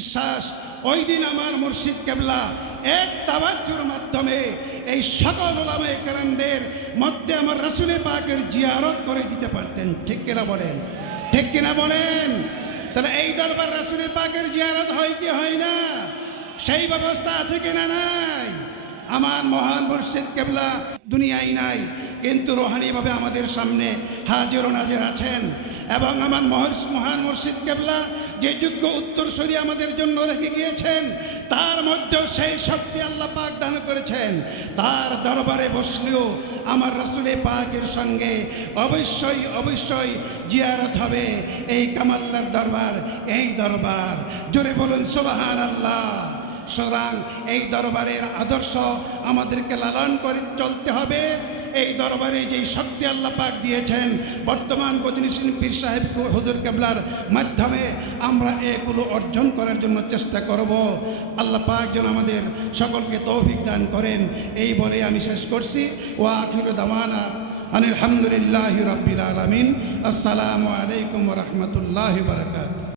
বিশ্বাস, ওই দিন আমার মুর্শিদ কেবলা এক তাবাজ্জুর মাধ্যমে এই সকল ওলামে কেরামদের মধ্যে আমার রাসুলে পাকের জিয়ারত করে দিতে পারতেন। ঠিক কিনা বলেন? ঠিক কিনা বলেন? তাহলে এই দরবার রাসুলে পাকের জিয়ারত হয় কি হয় না? সেই ব্যবস্থা আছে কিনা নাই? আমার মহান মুর্শিদ কেবলা দুনিয়ায় নাই। কিন্তু রোহানিভাবে আমাদের সামনে হাজির ও নাজের আছেন। এবং আমার মহর্ষ- মহান মুর্শিদ কেবলা যে যোগ্য উত্তরসূরি আমাদের জন্য রেখে গিয়েছেন, তার মধ্যেও সেই শক্তি আল্লাহ পাক দান করেছেন। তার দরবারে বসলেও আমার রসুলে পাকের সঙ্গে অবশ্যই অবশ্যই জিয়ারত হবে এই কামাল্লার দরবার, এই দরবার। জোরে বলুন সোবাহান আল্লাহ সুতরাং এই দরবারের আদর্শ আমাদেরকে লালন করে চলতে হবে। এই দরবারে যেই শক্তি আল্লাহ পাক দিয়েছেন, বর্তমান গজনীশীল পীর সাহেব হুজুর কেবলার মাধ্যমে আমরা এগুলো অর্জন করার জন্য চেষ্টা করব। আল্লাহ পাক যেন আমাদের সকলকে তৌফিক দান করেন। এই বলে আমি শেষ করছি। ও আখির দামানা আনিল হামদুলিল্লাহ রব্বিল আলমিন। আসসালামু আলাইকুম রহমতুল্লাহ বারকাত